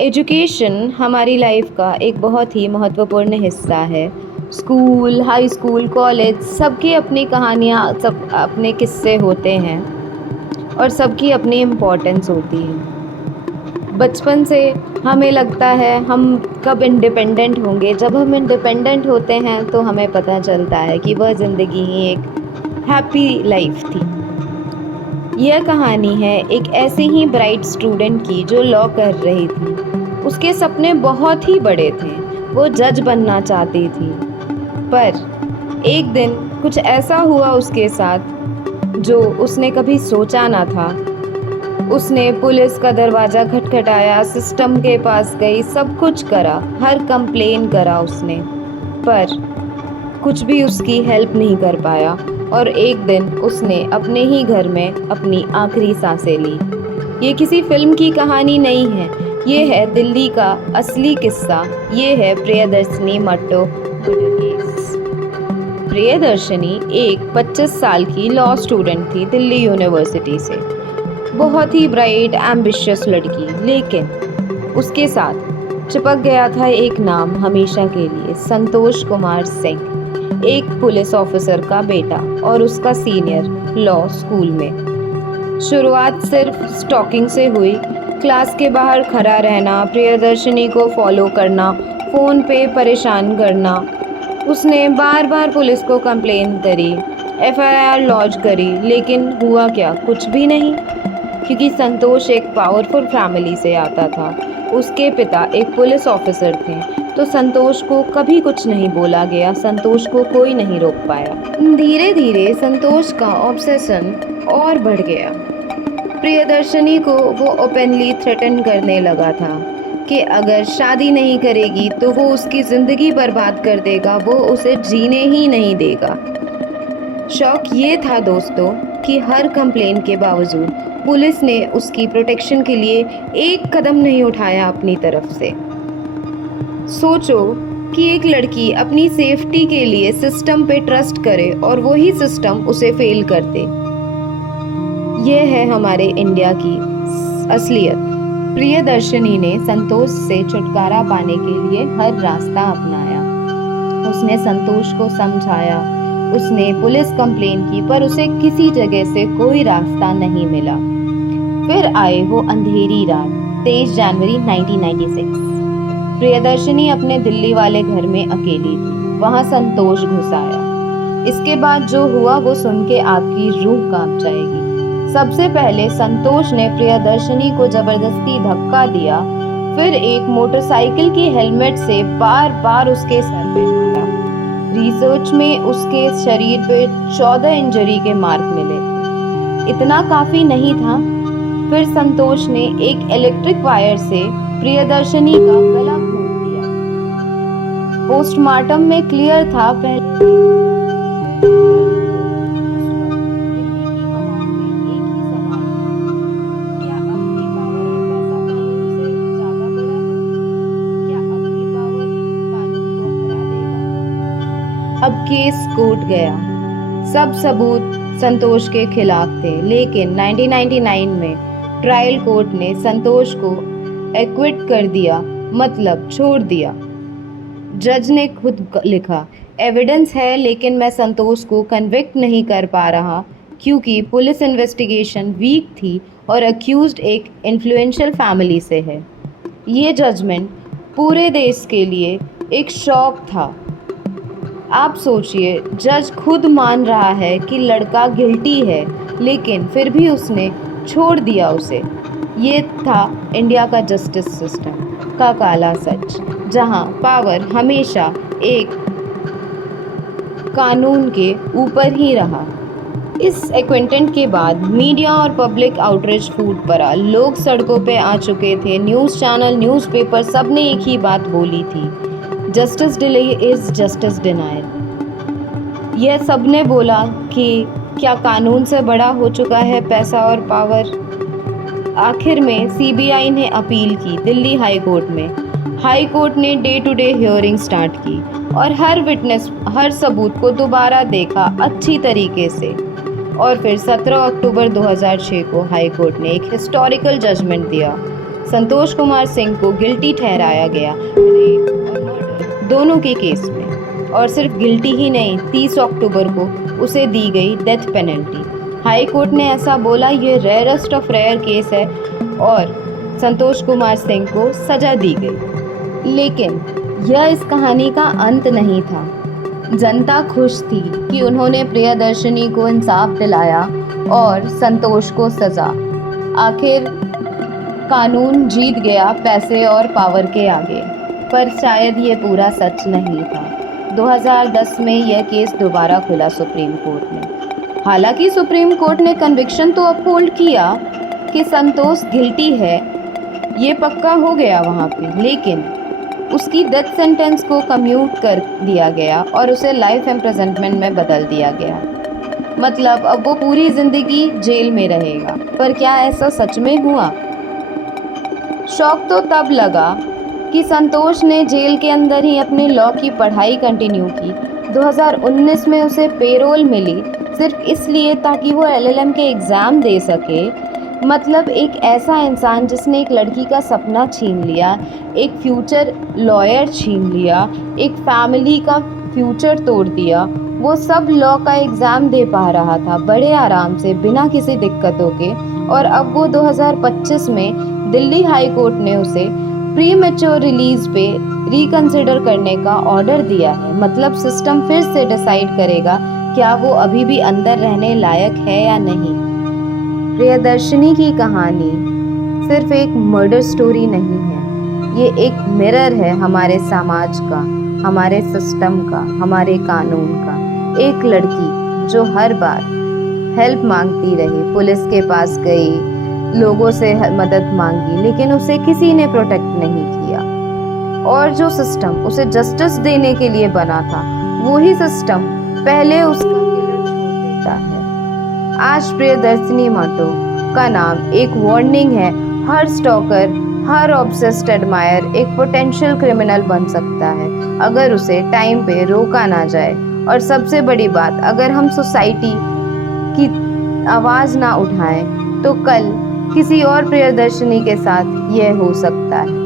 Education हमारी life का एक बहुत ही महत्वपूर्ण हिस्सा है। स्कूल, हाई स्कूल, कॉलेज सबकी अपनी कहानियाँ, सब अपने किस्से होते हैं और सबकी अपनी इम्पोर्टेंस होती है। बचपन से हमें लगता है हम कब इंडिपेंडेंट होंगे। जब हम इंडिपेंडेंट होते हैं तो हमें पता चलता है कि वह ज़िंदगी ही एक हैप्पी लाइफ थी। यह कहानी है एक ऐसे ही ब्राइट स्टूडेंट की जो लॉ कर रही थी। उसके सपने बहुत ही बड़े थे। वो जज बनना चाहती थी। पर एक दिन कुछ ऐसा हुआ उसके साथ जो उसने कभी सोचा ना था। उसने पुलिस का दरवाज़ा खटखटाया, सिस्टम के पास गई, सब कुछ करा, हर कंप्लेन करा उसने, पर कुछ भी उसकी हेल्प नहीं कर पाया। और एक दिन उसने अपने ही घर में अपनी आखिरी सांसें ली। ये किसी फिल्म की कहानी नहीं है, ये है दिल्ली का असली किस्सा। ये है प्रियदर्शनी मट्टो मर्डर केस। प्रियदर्शनी एक 25 साल की लॉ स्टूडेंट थी दिल्ली यूनिवर्सिटी से। बहुत ही ब्राइट एम्बिशियस लड़की, लेकिन उसके साथ चिपक गया था एक नाम हमेशा के लिए, संतोष कुमार सिंह, एक पुलिस ऑफिसर का बेटा और उसका सीनियर लॉ स्कूल में। शुरुआत सिर्फ स्टॉकिंग से हुई। क्लास के बाहर खड़ा रहना, प्रियदर्शनी को फॉलो करना, फ़ोन पे परेशान करना। उसने बार बार पुलिस को कंप्लेन करी, एफआईआर लॉन्च करी, लेकिन हुआ क्या? कुछ भी नहीं। क्योंकि संतोष एक पावरफुल फैमिली से आता था। उसके पिता एक पुलिस ऑफिसर थे, तो संतोष को कभी कुछ नहीं बोला गया। संतोष को कोई नहीं रोक पाया। धीरे धीरे संतोष का ऑब्सेशन और बढ़ गया। प्रियदर्शनी को वो ओपनली थ्रेटन करने लगा था कि अगर शादी नहीं करेगी तो वो उसकी ज़िंदगी बर्बाद कर देगा, वो उसे जीने ही नहीं देगा। शौक ये था दोस्तों कि हर कंप्लेन के बावजूद पुलिस ने उसकी प्रोटेक्शन के लिए एक कदम नहीं उठाया अपनी तरफ से। सोचो कि एक लड़की अपनी सेफ्टी के लिए सिस्टम पे ट्रस्ट करे और वही सिस्टम उसे फेल कर दे। यह है हमारे इंडिया की असलियत। प्रियदर्शनी ने संतोष से छुटकारा पाने के लिए हर रास्ता अपनाया। उसने संतोष को समझाया, उसने पुलिस कंप्लेन की, पर उसे किसी जगह से कोई रास्ता नहीं मिला। फिर आए वो अंधेरी रात, 23 जनवरी 1996। प्रियदर्शनी अपने दिल्ली वाले घर में अकेली थी। वहां संतोष घुस आया। इसके बाद जो हुआ वो सुन के आपकी रूह कांप जाएगी। सबसे पहले संतोष ने प्रियदर्शनी को जबरदस्ती धक्का दिया, फिर एक मोटरसाइकिल की हेलमेट से बार बार उसके सर पे मारा। रिसर्च में उसके शरीर पे 14 इंजरी के मार्क मिले थे। इतना काफी नहीं था। फिर संतोष ने एक इलेक्ट्रिक वायर से प्रियदर्शनी का गला घोंट दिया। पोस्टमार्टम में क्लियर था पहले अब केस कोर्ट गया। सब सबूत संतोष के खिलाफ थे, लेकिन 1999 में ट्रायल कोर्ट ने संतोष को एक्विट कर दिया, मतलब छोड़ दिया। जज ने खुद लिखा, एविडेंस है लेकिन मैं संतोष को कन्विक्ट नहीं कर पा रहा क्योंकि पुलिस इन्वेस्टिगेशन वीक थी और अक्यूज्ड एक इन्फ्लुएंशियल फैमिली से है। ये जजमेंट पूरे देश के लिए एक शॉक था। आप सोचिए, जज खुद मान रहा है कि लड़का गिल्टी है, लेकिन फिर भी उसने छोड़ दिया उसे। ये था इंडिया का जस्टिस सिस्टम का काला सच, जहां पावर हमेशा एक कानून के ऊपर ही रहा। इस एक्विटेंट के बाद मीडिया और पब्लिक आउटरीच फूट पड़ा। लोग सड़कों पे आ चुके थे। न्यूज़ चैनल, न्यूज़पेपर, सब ने एक ही बात बोली थी, justice delay is justice denial. यह सब ने बोला कि क्या कानून से बड़ा हो चुका है पैसा और पावर। आखिर में सीबीआई ने अपील की दिल्ली हाई कोर्ट में। हाई कोर्ट ने day to day hearing start की और हर विटनेस, हर सबूत को दोबारा देखा अच्छी तरीके से। और फिर 17 अक्टूबर 2006 को हाई कोर्ट ने एक हिस्टोरिकल जजमेंट दिया। संतोष कुमार सिंह को गिल्टी ठहराया गया रेप और मर्डर दोनों के केस में। और सिर्फ गिल्टी ही नहीं, 30 अक्टूबर को उसे दी गई डेथ पेनल्टी। हाई कोर्ट ने ऐसा बोला, ये रेयरेस्ट ऑफ रेयर केस है और संतोष कुमार सिंह को सजा दी गई। लेकिन यह इस कहानी का अंत नहीं था। जनता खुश थी कि उन्होंने प्रियदर्शनी को इंसाफ दिलाया और संतोष को सजा। आखिर कानून जीत गया पैसे और पावर के आगे। पर शायद ये पूरा सच नहीं था। 2010 में यह केस दोबारा खुला सुप्रीम कोर्ट में। हालांकि सुप्रीम कोर्ट ने कन्विक्शन तो अपहोल्ड किया कि संतोष गिल्टी है, ये पक्का हो गया वहाँ पे, लेकिन उसकी डेथ सेंटेंस को कम्यूट कर दिया गया और उसे लाइफ इम्प्रिजनमेंट में बदल दिया गया। मतलब अब वो पूरी ज़िंदगी जेल में रहेगा। पर क्या ऐसा सच में हुआ? शौक तो तब लगा कि संतोष ने जेल के अंदर ही अपने लॉ की पढ़ाई कंटिन्यू की। 2019 में उसे पेरोल मिली सिर्फ इसलिए ताकि वो LLM के एग्ज़ाम दे सके। मतलब एक ऐसा इंसान जिसने एक लड़की का सपना छीन लिया, एक फ्यूचर लॉयर छीन लिया, एक फैमिली का फ्यूचर तोड़ दिया, वो सब लॉ का एग्ज़ाम दे पा रहा था बड़े आराम से बिना किसी दिक्कतों के। और अब वो 2025 में दिल्ली हाई कोर्ट ने उसे प्री मैच्योर रिलीज पे रिकंसिडर करने का ऑर्डर दिया है। मतलब सिस्टम फिर से डिसाइड करेगा क्या वो अभी भी अंदर रहने लायक है या नहीं। प्रियदर्शनी की कहानी सिर्फ एक मर्डर स्टोरी नहीं है, ये एक मिरर है हमारे समाज का, हमारे सिस्टम का, हमारे कानून का। एक लड़की जो हर बार हेल्प मांगती रही, पुलिस के पास गई, लोगों से मदद मांगी, लेकिन उसे किसी ने प्रोटेक्ट नहीं किया। और जो सिस्टम उसे जस्टिस देने के लिए बना था, वही सिस्टम पहले उसका किलर छोड़ देता है। आज प्रियदर्शनी माटो का नाम एक वार्निंग है। हर स्टॉकर, हर ऑब्सेस्ड एडमायर एक पोटेंशियल क्रिमिनल बन सकता है अगर उसे टाइम पे रोका ना जाए। और सबसे बड़ी बात, अगर हम सोसाइटी की आवाज़ ना उठाएं तो कल किसी और प्रियदर्शनी के साथ यह हो सकता है।